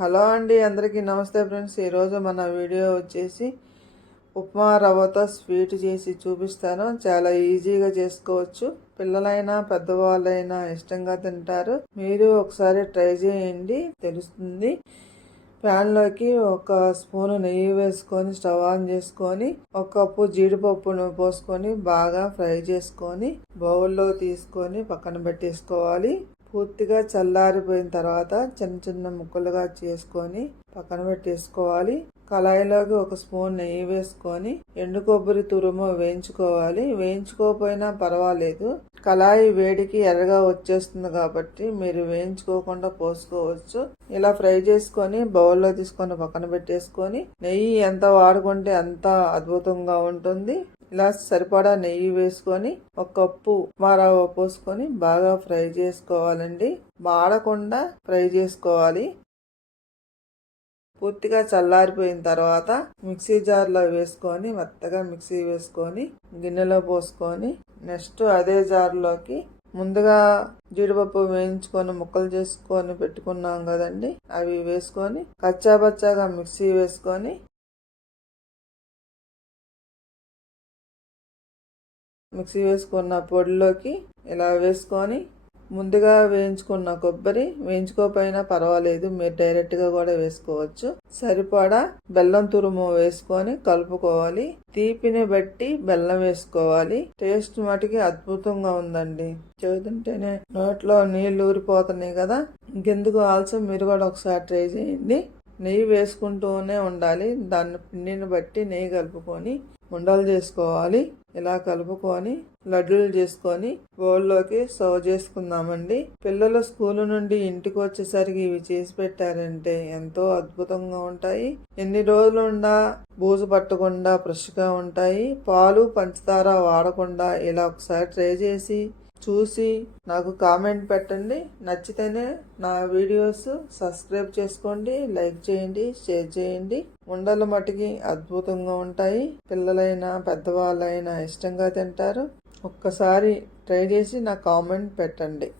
Hello అండి అందరికీ నమస్తే ఫ్రెండ్స్. ఈరోజు మన వీడియో వచ్చేసి ఉప్మా రవ్వతో స్వీట్ చేసి చూపిస్తాను. చాలా ఈజీగా చేసుకోవచ్చు. పిల్లలైనా పెద్దవాళ్ళైనా ఇష్టంగా తింటారు. మీరు ఒకసారి ట్రై చేయండి తెలుస్తుంది. ప్యాన్లోకి ఒక స్పూన్ నెయ్యి వేసుకొని స్టవ్ ఆన్ చేసుకొని ఒక కప్పు జీడిపప్పును పోసుకొని బాగా ఫ్రై చేసుకొని బౌల్లో తీసుకొని పక్కన పెట్టేసుకోవాలి. పూర్తిగా చల్లారిపోయిన తర్వాత చిన్న చిన్న ముక్కలుగా చేసుకొని పక్కన పెట్టేసుకోవాలి. కళాయిలోకి ఒక స్పూన్ నెయ్యి వేసుకొని ఎండు కొబ్బరి తురుము వేయించుకోవాలి. వేయించుకోకపోయినా పర్వాలేదు. కళాయి వేడికి ఎర్రగా వచ్చేస్తుంది కాబట్టి మీరు వేయించుకోకుండా పోసుకోవచ్చు. ఇలా ఫ్రై చేసుకొని బౌల్లో తీసుకొని పక్కన పెట్టేసుకొని నెయ్యి ఎంత వాడుకుంటే అంత అద్భుతంగా ఉంటుంది. ఇలా సరిపడా నెయ్యి వేసుకొని ఒక కప్పు మారవ పోసుకొని బాగా ఫ్రై చేసుకోవాలండి. మాడకుండా ఫ్రై చేసుకోవాలి. పూర్తిగా చల్లారిపోయిన తర్వాత మిక్సీ జార్లో వేసుకొని మెత్తగా మిక్సీ వేసుకొని గిన్నెలో పోసుకొని నెక్స్ట్ అదే జార్లోకి ముందుగా జీడిపప్పు వేయించుకొని ముక్కలు చేసుకొని పెట్టుకున్నాం కదండి. అవి వేసుకొని కచ్చాబచ్చాగా మిక్సీ వేసుకొని మిక్సీ వేసుకున్న పొడిలోకి ఇలా వేసుకొని ముందుగా వేయించుకున్న కొబ్బరి వేయించుకోకపోయినా పర్వాలేదు మీరు డైరెక్ట్గా కూడా వేసుకోవచ్చు. సరిపడా బెల్లం తురుము వేసుకొని కలుపుకోవాలి. తీపిని బట్టి బెల్లం వేసుకోవాలి. టేస్ట్ మటుకి అద్భుతంగా ఉందండి. చదువుతుంటేనే నోట్లో నీళ్ళు ఊరిపోతున్నాయి కదా. ఇంకెందుకు ఆల్సో మీరు కూడా ఒకసారి ట్రై చేయండి. నెయ్యి వేసుకుంటూనే ఉండాలి. దాన్ని పిండిని బట్టి నెయ్యి కలుపుకొని ఉండలు చేసుకోవాలి. ఇలా కలుపుకొని లడ్డూలు చేసుకొని బౌల్లోకి సర్వ్ చేసుకుందామండి. పిల్లలు స్కూల్ నుండి ఇంటికి వచ్చేసరికి ఇవి చేసి పెట్టారంటే ఎంతో అద్భుతంగా ఉంటాయి. ఎన్ని రోజులుండా బూజు పట్టకుండా ఫ్రెష్గా ఉంటాయి. పాలు పంచదార వాడకుండా ఇలా ఒకసారి ట్రై చేసి చూసి నాకు కామెంట్ పెట్టండి. నచ్చితేనే నా వీడియోస్ సబ్స్క్రైబ్ చేసుకోండి లైక్ చేయండి షేర్ చేయండి. ఉండలు మటుకి అద్భుతంగా ఉంటాయి. పిల్లలైనా పెద్దవాళ్ళైనా ఇష్టంగా తింటారు. ఒక్కసారి ట్రై చేసి నా కామెంట్ పెట్టండి.